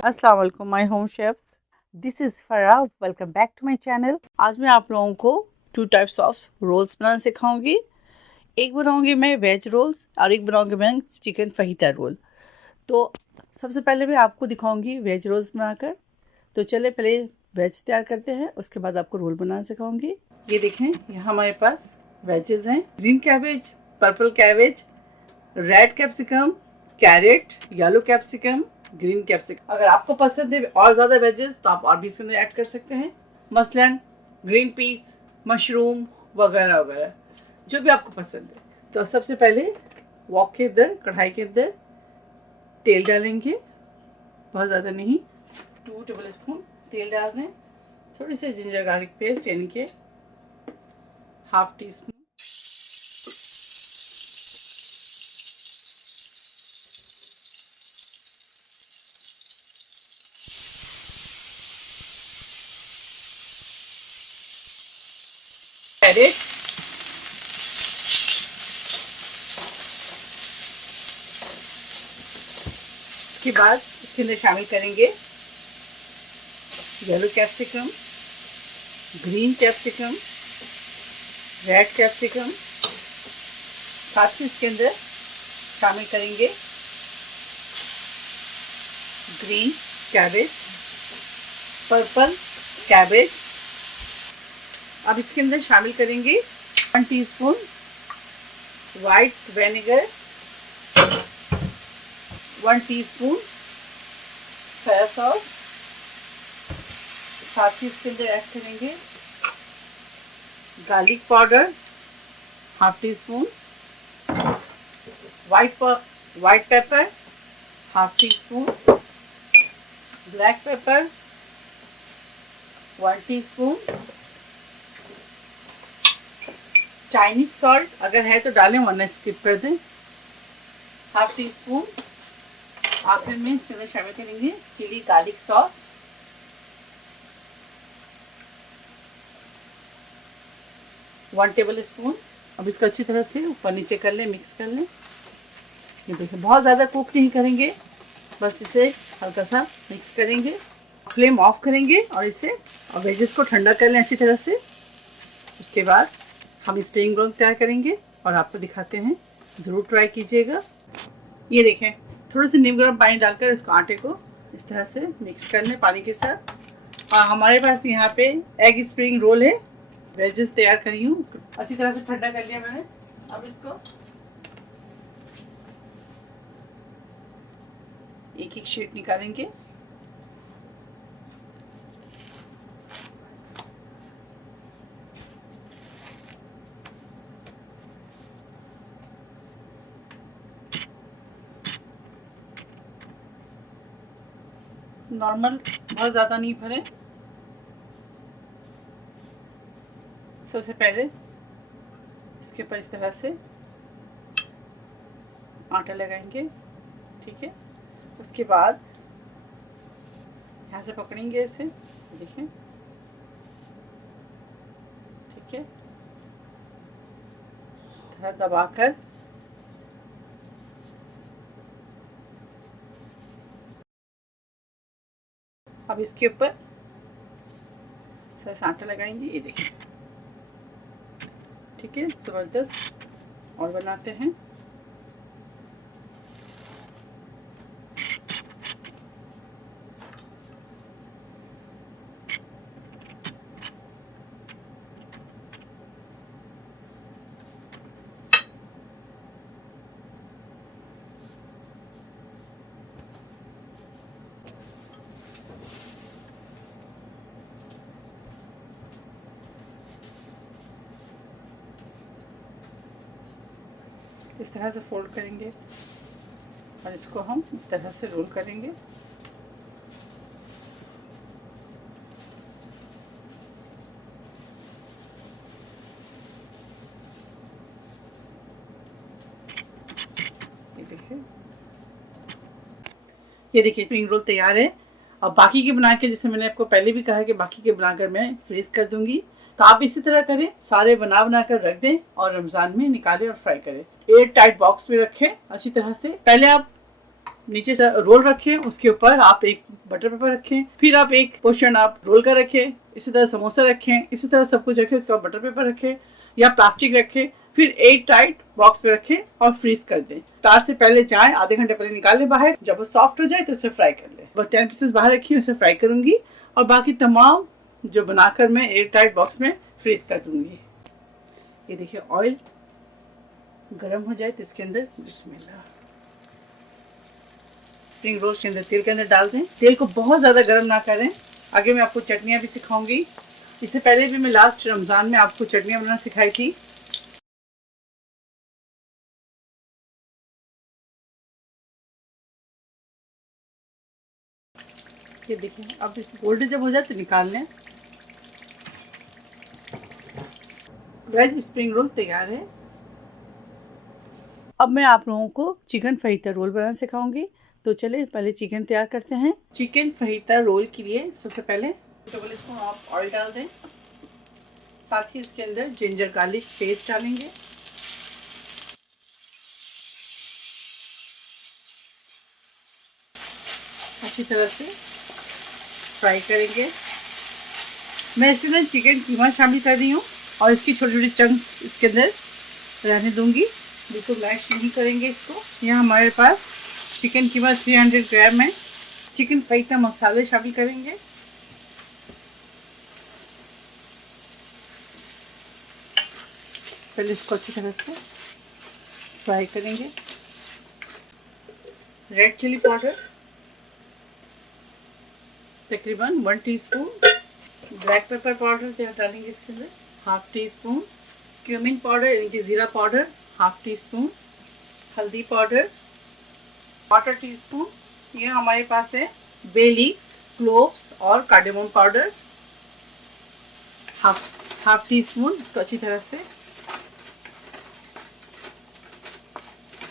अस्सलाम वालेकुम my home chefs, this is Farah. Welcome back to my channel. आज मैं आप लोगों को 2 टाइप्स ऑफ रोल्स बनाना सिखाऊंगी। एक बनाऊंगी मैं वेज रोल्स और एक बनाऊंगी मैं चिकन फहीटा रोल। तो सबसे पहले मैं आपको दिखाऊंगी वेज रोल्स बनाकर। तो चले पहले वेज तैयार करते हैं, उसके बाद आपको रोल बनाना सिखाऊंगी। ये देखें, यहाँ हमारे पास वेजेस हैं। Green cabbage, purple cabbage, red capsicum, carrot, yellow capsicum, green capsicum. अगर आपको पसंद है और ज़्यादा वेजेस तो आप और भी इसके अंदर ऐड कर सकते हैं, मसलन ग्रीन पीस, मशरूम वगैरह वगैरह, जो भी आपको पसंद है। तो सबसे पहले वॉक के अंदर, कढ़ाई के अंदर तेल डालेंगे, बहुत ज़्यादा नहीं, 2 टेबल स्पून तेल डाल दें। थोड़ी सी जिंजर गार्लिक पेस्ट यानी कि ½ टी स्पून, कैरेट, उसके बाद इसके अंदर शामिल करेंगे yellow capsicum, green capsicum, red capsicum. साथ ही इसके अंदर शामिल करेंगे ग्रीन कैबेज, पर्पल कैबेज। अब इसके अंदर शामिल करेंगे 1 teaspoon white vinegar, 1 teaspoon soya sauce. साथ ही इसके अंदर ऐड करेंगे garlic powder ½ teaspoon, white paper ½ teaspoon, black pepper 1 teaspoon, Chinese salt अगर है तो डालें वरना स्किप कर दें, ½ टीस्पून। आखिर में इसके अंदर शामिल करेंगे chilli garlic sauce, 1 tablespoon. अब इसको अच्छी तरह से ऊपर नीचे कर लें, मिक्स कर लें। ये देखिए, बहुत ज़्यादा कुक नहीं करेंगे, बस इसे हल्का सा मिक्स करेंगे। फ्लेम ऑफ करेंगे और इसे और वेजेस को ठंडा कर लें अच्छी तरह से। उसके बाद हम स्प्रिंग रोल तैयार करेंगे और आपको दिखाते हैं, ज़रूर ट्राई कीजिएगा। ये देखें, थोड़ा सा नीम गर्म पानी डालकर इसको आटे को इस तरह से मिक्स कर लें पानी के साथ। और हमारे पास यहाँ पे एग स्प्रिंग रोल है, वेजेस तैयार करी हूँ, उसको अच्छी तरह से ठंडा कर लिया मैंने। अब इसको एक एक शीट निकालेंगे। नॉर्मल, बहुत ज़्यादा नहीं भरें। सबसे पहले इसके ऊपर इस तरह से आटा लगाएंगे, ठीक है। उसके बाद यहाँ से पकड़ेंगे इसे, देखें, ठीक है, थोड़ा दबाकर अब इसके ऊपर थोड़ा आटा लगाएंगे। ये देखें, ठीक है, ज़बरदस्त। और बनाते हैं। इस तरह से फोल्ड करेंगे और इसको हम इस तरह से रोल करेंगे। ये देखिए स्प्रिंग रोल तैयार है। अब बाकी के बना के, जैसे मैंने आपको पहले भी कहा है कि बाकी के बनाकर मैं फ्रीज कर दूंगी, तो आप इसी तरह करें, सारे बना कर रख दें और रमज़ान में निकालें और फ्राई करें। एयर टाइट बॉक्स में रखें अच्छी तरह से। पहले आप नीचे से रोल रखें, उसके ऊपर आप एक बटर पेपर रखें, फिर आप एक पोर्शन आप रोल का रखें, इसी तरह समोसा रखें, इसी तरह सब कुछ रखें, उसके बाद बटर पेपर रखें या प्लास्टिक रखें, फिर एयर टाइट बॉक्स में रखें और फ्रीज कर दें। इफ्तार से पहले जाएं, आधे घंटे पहले निकाल लें बाहर, जब वो सॉफ्ट हो जाए तो उसे फ्राई कर लें। बस 10 पीसेस बाहर रखी उसे फ्राई करूंगी और बाकी तमाम जो बनाकर मैं एयर टाइट बॉक्स में फ्रीज कर दूंगी। ये देखिए ऑयल गर्म हो जाए तो इसके अंदर बिस्मिल्लाह स्प्रिंग रोल के अंदर तेल के अंदर डाल दें। तेल को बहुत ज़्यादा गर्म ना करें। आगे मैं आपको चटनियाँ भी सिखाऊंगी। इससे पहले भी मैं लास्ट रमज़ान में आपको चटनियाँ बनाना सिखाई थी। ये देखिए अब इस गोल्डन जब हो जाए तो निकाल लें। वेज स्प्रिंग रोल तैयार है। अब मैं आप लोगों को चिकन फहीता रोल बनाना सिखाऊंगी। तो चले पहले चिकन तैयार करते हैं। चिकन फहीता रोल के लिए सबसे पहले टेबल स्पून आप ऑयल डाल दें, साथ ही इसके अंदर जिंजर गार्लिक पेस्ट डालेंगे। अच्छी तरह से फ्राई करेंगे। मैं इसके अंदर चिकन कीमा शामिल कर रही हूँ और इसकी छोटी छोटी चंक्स इसके अंदर रहने दूंगी, बिल्कुल मैश नहीं करेंगे इसको। यहाँ हमारे पास चिकन कीमा 300 ग्राम है। चिकन फहीता मसाले शामिल करेंगे। पहले इसको अच्छी तरह से फ्राई करेंगे। रेड चिली पाउडर तकरीबन 1 टीस्पून, ब्लैक पेपर पाउडर डालेंगे इसके अंदर half tea spoon, cumin powder यानी कि ज़ीरा पाउडर हाफ टी स्पून, हल्दी पाउडर क्वार्टर टी स्पून। ये हमारे पास है बे लीव्स, क्लोव्स और cardamom powder half tea spoon. इसको अच्छी तरह से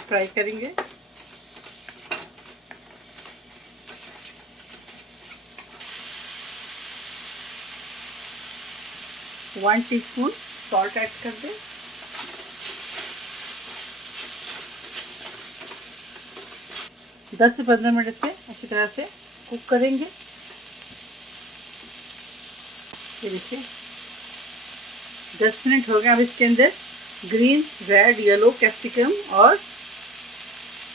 फ्राई करेंगे। वन टीस्पून सॉल्ट ऐड कर दें। दस से 15 मिनट से अच्छी तरह से कुक करेंगे। ये देखिए 10 मिनट हो गए। अब इसके अंदर ग्रीन, रेड, येलो कैप्सिकम और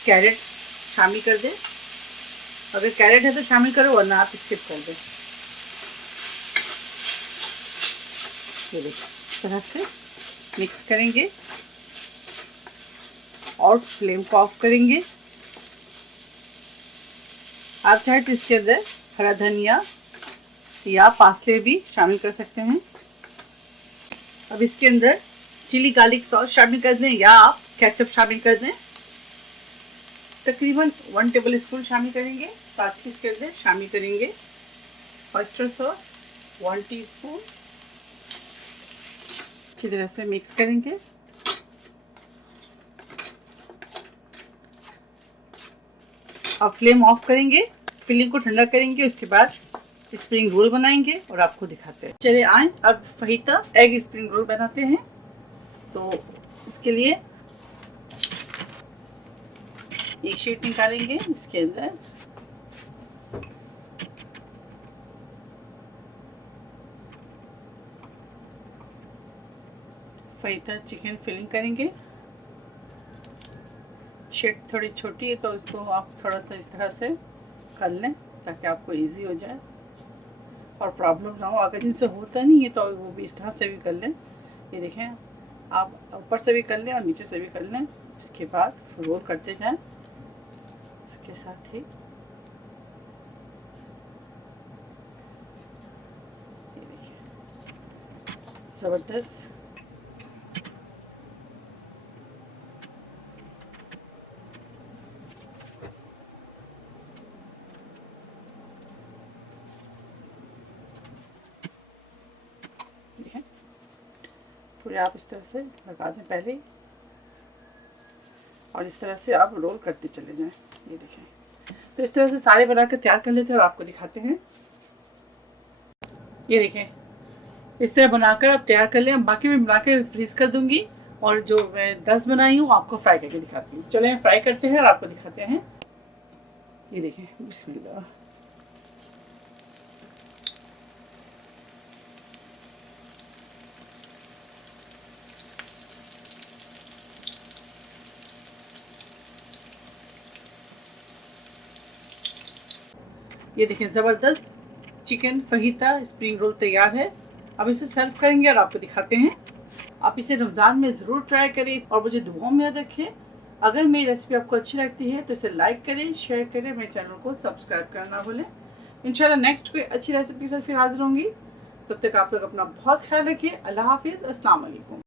कैरेट शामिल कर दें। अगर कैरेट है तो शामिल करो वरना आप स्किप कर दें। ये देखिए इस तरह से मिक्स करेंगे और फ्लेम को ऑफ करेंगे। आप चाहे तो इसके अंदर हरा धनिया या पासले भी शामिल कर सकते हैं। अब इसके अंदर चिली गार्लिक सॉस शामिल कर दें या आप केचप शामिल कर दें। तकरीबन 1 टेबल स्पून शामिल करेंगे। साथ ही इसके अंदर शामिल करेंगे ऑयस्टर सॉस 1 टीस्पून। अच्छी तरह से मिक्स करेंगे। अब फ्लेम ऑफ करेंगे, फिलिंग को ठंडा करेंगे, उसके बाद स्प्रिंग रोल बनाएंगे और आपको दिखाते हैं। चलिए आए अब फहीता एग स्प्रिंग रोल बनाते हैं। तो इसके लिए एक शीट निकालेंगे। इसके अंदर फहीता चिकन फिलिंग करेंगे। शीट थोड़ी छोटी है तो इसको आप थोड़ा सा इस तरह से कर लें ताकि आपको इजी हो जाए और प्रॉब्लम ना हो। अगर जिनसे होता नहीं है तो वो भी इस तरह से भी कर लें। ये देखें आप ऊपर से भी कर लें और नीचे से भी कर लें। इसके बाद रोल करते जाएं इसके साथ ही। ये देखिए ज़बरदस्त पूरे आप इस तरह से लगा दें पहले ही और इस तरह से आप रोल करते चले जाएं। ये देखें तो इस तरह से सारे बनाकर तैयार कर लेते हैं और आपको दिखाते हैं। ये देखें इस तरह बनाकर आप तैयार कर लें। बाकी मैं बना के फ्रीज कर दूंगी और जो मैं 10 बनाई हूँ आपको फ्राई करके दिखाती हूँ। चलें फ्राई करते हैं और आपको दिखाते हैं। ये देखें, बिस्मिल्लाह। ये देखें, ज़बरदस्त चिकन फहीता स्प्रिंग रोल तैयार है। अब इसे सर्व करेंगे और आपको दिखाते हैं। आप इसे रमज़ान में ज़रूर ट्राई करें और मुझे दुआओं में याद रखें। अगर मेरी रेसिपी आपको अच्छी लगती है तो इसे लाइक करें, शेयर करें, मेरे चैनल को सब्सक्राइब करना भूलें। इंशाल्लाह नेक्स्ट कोई अच्छी रेसिपी के साथ फिर हाजिर होंगी। तब तक आप लोग अपना बहुत ख्याल रखिए। अल्लाह हाफिज़, अस्सलाम वालेकुम।